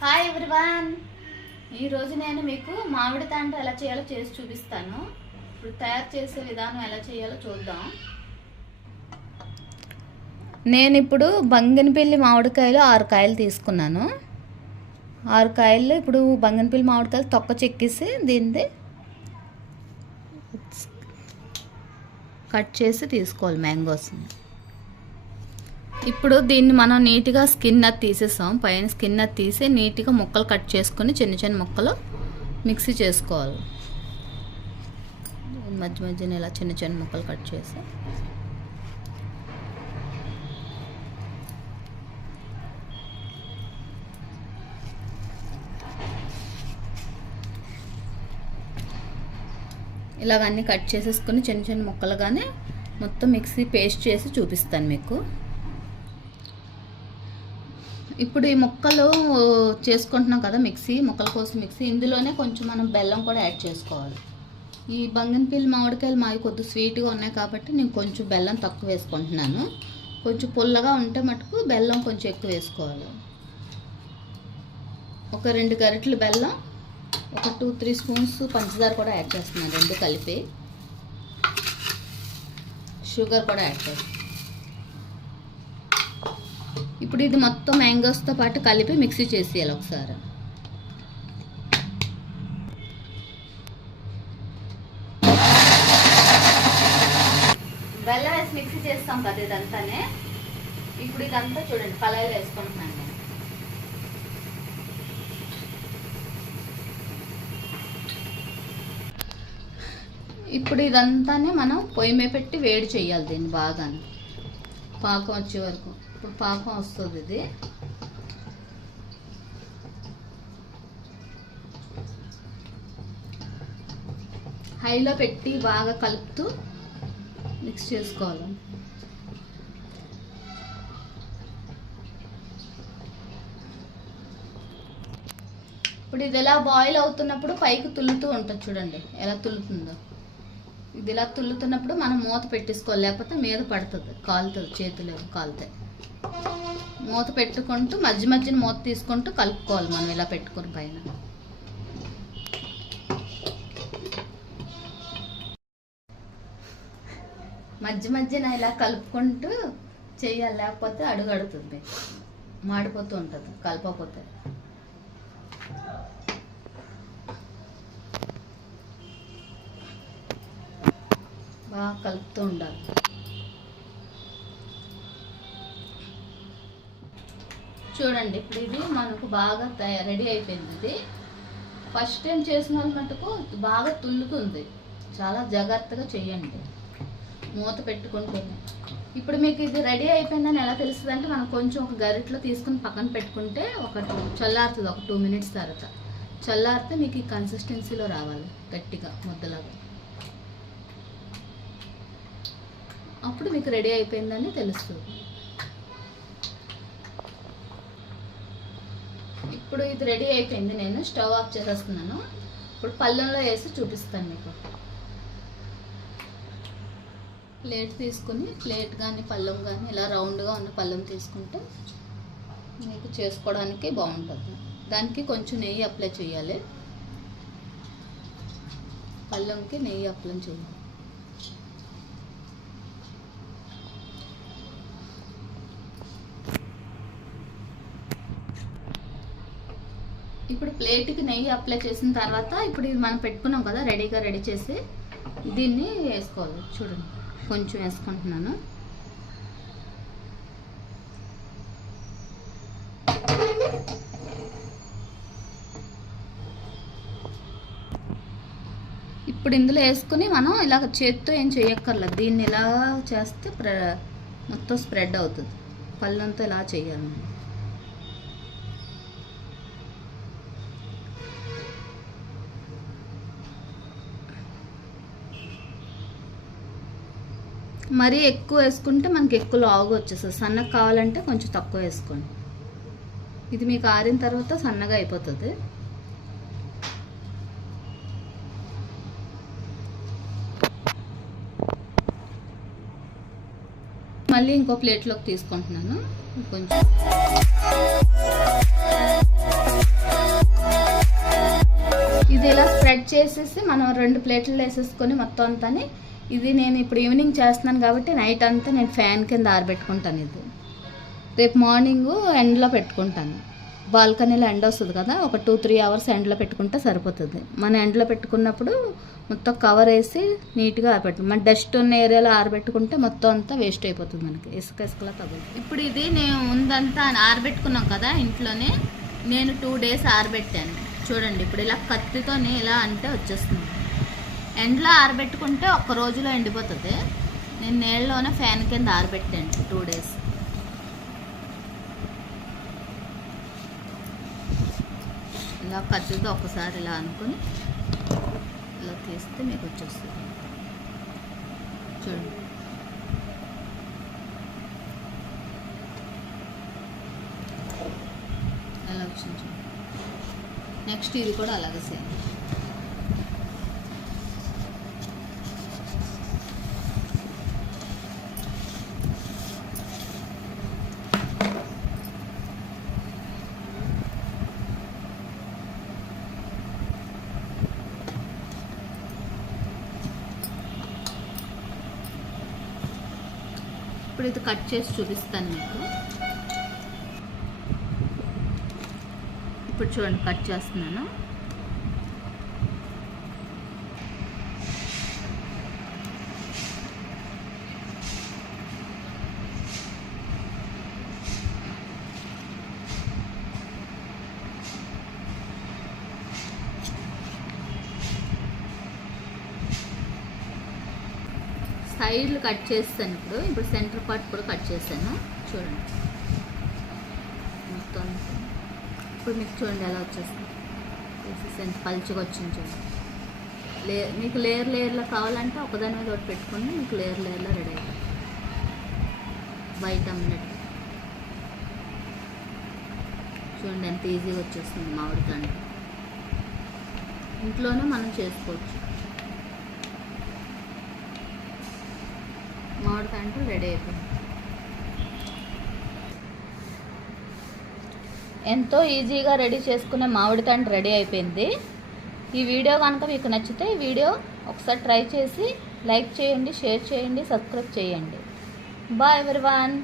Hi everyone, ఈరోజు నేను మీకు మామిడి తాండ్ర ఎలా చేయాలో చేసి చూపిస్తాను. ఇప్పుడు తయారు చేసే విధానం ఎలా చేయాలో చూద్దాం. నేను ఇప్పుడు బంగినపల్లి మామిడికాయలు 6 కాయలు తీసుకున్నాను. 6 కాయలు ఇప్పుడు బంగినపల్లి మామిడికాయలు తొక్క చెక్కేసి దీన్ని కట్ చేసి తీసుకోవాలి మ్యాంగోస్ని. ఇప్పుడు దీన్ని మనం నీట్గా స్కిన్ అది తీసేసాం. పైన స్కిన్ అది తీసి నీట్గా ముక్కలు కట్ చేసుకొని చిన్న చిన్న ముక్కలు మిక్సీ చేసుకోవాలి. మధ్య మధ్యన ఇలా చిన్న చిన్న ముక్కలు కట్ చేసి ఇలాగన్నీ కట్ చేసేసుకొని చిన్న చిన్న ముక్కలుగానే మొత్తం మిక్సీ పేస్ట్ చేసి చూపిస్తాను మీకు. ఇప్పుడు ఈ ముక్కలు చేసుకుంటున్నాం కదా, ముక్కల కోసం మిక్సీ, ఇందులోనే కొంచెం మనం బెల్లం కూడా యాడ్ చేసుకోవాలి. ఈ బంగినపల్లి మామిడికాయలు మావి కొద్ది స్వీట్గా ఉన్నాయి కాబట్టి నేను కొంచెం బెల్లం తక్కువ వేసుకుంటున్నాను. కొంచెం పుల్లగా ఉంటే మటుకు బెల్లం కొంచెం ఎక్కువ వేసుకోవాలి. ఒక 2 గరిటెలు బెల్లం, ఒక 2-3 స్పూన్స్ పంచదార కూడా యాడ్ చేస్తున్నాను. 2 కలిపి షుగర్ కూడా యాడ్ చేస్తాను. ఇప్పుడు ఇది మొత్తం మ్యాంగోస్తో పాటు కలిపి మిక్సీ చేసేయాలి ఒకసారి. బెల్లం వేసి మిక్సీ చేస్తాం కదా ఇదంతానే. ఇప్పుడు ఇదంతా చూడండి కళాయిలో వేసుకుంటున్నాను నేను. ఇప్పుడు ఇదంతానే మనం పొయ్యి మీద పెట్టి వేడి చేయాలి దీన్ని బాగా, పాకం వచ్చే వరకు. ఇప్పుడు పాకం వస్తుంది. ఇది హైలో పెట్టి బాగా కలుపుతూ మిక్స్ చేసుకోవాలి. ఇప్పుడు ఇది ఎలా బాయిల్ అవుతున్నప్పుడు పైకి తుల్లుతూ ఉంటుంది చూడండి ఎలా తుల్లుతుందో. ఇది ఇలా తుల్లుతున్నప్పుడు మనం మూత పెట్టేసుకోవాలి, లేకపోతే మీద పడుతుంది, కాలుతుంది, చేతులు కాలుతాయి. మూత పెట్టుకుంటూ మధ్య మధ్యన మూత తీసుకుంటూ కలుపుకోవాలి మనం ఇలా పెట్టుకుని పైన. మధ్య మధ్యన ఇలా కలుపుకుంటూ చేయాలి, లేకపోతే అడుగు అడుగుతుంది, మాడిపోతూ ఉంటుంది కలపకపోతే. బాగా కలుపుతూ ఉండాలి. చూడండి ఇప్పుడు ఇది మనకు బాగా రెడీ అయిపోయింది. ఇది ఫస్ట్ టైం చేసిన వాళ్ళ మటుకు బాగా తుల్లుతుంది, చాలా జాగ్రత్తగా చేయండి మూత పెట్టుకుంటేనే. ఇప్పుడు మీకు ఇది రెడీ అయిపోయిందని ఎలా తెలుస్తుంది అంటే, మనం కొంచెం ఒక గరిటెలో తీసుకుని పక్కన పెట్టుకుంటే చల్లారుతుంది. ఒక 2 మినిట్స్ తర్వాత చల్లారితే మీకు ఈ కన్సిస్టెన్సీలో రావాలి, గట్టిగా ముద్దలాగా. అప్పుడు మీకు రెడీ అయిపోయిందని తెలుస్తుంది. ఇప్పుడు ఇది రెడీ అయిపోయింది. నేను స్టవ్ ఆఫ్ చేసేస్తున్నాను. ఇప్పుడు పళ్ళెంలో వేసి చూపిస్తాను మీకు. ప్లేట్ తీసుకుని, ప్లేట్ కానీ పళ్ళెం కానీ ఇలా రౌండ్గా ఉన్న పళ్ళెం తీసుకుంటే మీకు చేసుకోవడానికి బాగుంటుంది. దానికి కొంచెం నెయ్యి అప్లై చేయాలి, పళ్ళెంకి నెయ్యి అప్లై చేయాలి. ఇప్పుడు ప్లేట్కి నెయ్యి అప్లై చేసిన తర్వాత ఇప్పుడు ఇది మనం పెట్టుకున్నాం కదా రెడీగా, రెడీ చేసి దీన్ని వేసుకోవాలి. చూడండి కొంచెం వేసుకుంటున్నాను. ఇప్పుడు ఇందులో వేసుకుని మనం ఇలాగ చేత్తో ఏం చేయక్కర్లేదు, దీన్ని ఇలా చేస్తే మొత్తం స్ప్రెడ్ అవుతుంది. పళ్ళంతా ఇలా చేయాలి. మరీ ఎక్కువ వేసుకుంటే మనకి ఎక్కువ లావుగా వచ్చేస్తుంది. సన్నగా కావాలంటే కొంచెం తక్కువ వేసుకోండి. ఇది మీకు ఆరిన తర్వాత సన్నగా అయిపోతుంది. మళ్ళీ ఇంకో ప్లేట్లోకి తీసుకుంటున్నాను కొంచెం. చేసేసి మనం 2 ప్లేట్లు వేసేసుకొని మొత్తం అంతా. ఇది నేను ఇప్పుడు ఈవినింగ్ చేస్తున్నాను కాబట్టి నైట్ అంతా నేను ఫ్యాన్ కింద ఆరబెట్టుకుంటాను. ఇది రేపు మార్నింగు ఎండలో పెట్టుకుంటాను. బాల్కనీలో ఎండ వస్తుంది కదా, ఒక 2-3 అవర్స్ ఎండలో పెట్టుకుంటే సరిపోతుంది. మన ఎండలో పెట్టుకున్నప్పుడు మొత్తం కవర్ వేసి నీట్గా ఆరబెట్టు. మన డస్ట్ ఉన్న ఏరియాలో ఆరబెట్టుకుంటే మొత్తం అంతా వేస్ట్ అయిపోతుంది, మనకి ఇసుకలా తగులుతుంది. ఇప్పుడు ఇది నేను ఉందంతా ఆరబెట్టుకున్నాం కదా ఇంట్లోనే, నేను 2 డేస్ ఆరబెట్టాను. చూడండి ఇప్పుడు ఇలా కత్తితోని ఇలా అంటే వచ్చేస్తుంది. ఎండలో ఆరబెట్టుకుంటే ఒక్క రోజులో ఎండిపోతుంది. నేను నీళ్ళలోనే ఫ్యాన్ కింద ఆరబెట్టాను 2 డేస్. ఇలా కత్తితో ఒకసారి ఇలా అనుకుని ఇలా తీస్తే మీకు వచ్చేస్తుంది. చూడండి ఎలా వచ్చింది చూడండి. నెక్స్ట్ ఇది కూడా అలాగే సేమ్. ఇప్పుడు ఇది కట్ చేసి చూపిస్తాను మీకు. ఇప్పుడు చూడండి కట్ చేస్తున్నాను. సైడ్లు కట్ చేస్తాను. ఇప్పుడు సెంటర్ పార్ట్ కూడా కట్ చేశాను. చూడండి మొత్తం. ఇప్పుడు మీకు చూడండి ఎలా వచ్చేస్తుంది, సెంటర్ పల్చగా వచ్చింది చూడండి. మీకు లేయర్లో కావాలంటే ఒకదాని మీద ఒకటి పెట్టుకొని మీకు లేయర్లో రెడీ అవుతుంది. బయట అమ్మినట్టు చూడండి ఎంత ఈజీగా వచ్చేస్తుంది. మామిడికాయ ఇంట్లోనే మనం చేసుకోవచ్చు. మామిడికాయ రెడీ అయిపోయింది. ఎంతో ఈజీగా రెడీ చేసుకునే మామిడికాయ రెడీ అయిపోయింది. ఈ వీడియో కనుక మీకు నచ్చితే ఈ వీడియో ఒకసారి ట్రై చేసి లైక్ చేయండి, షేర్ చేయండి, సబ్స్క్రైబ్ చేయండి. Bye everyone.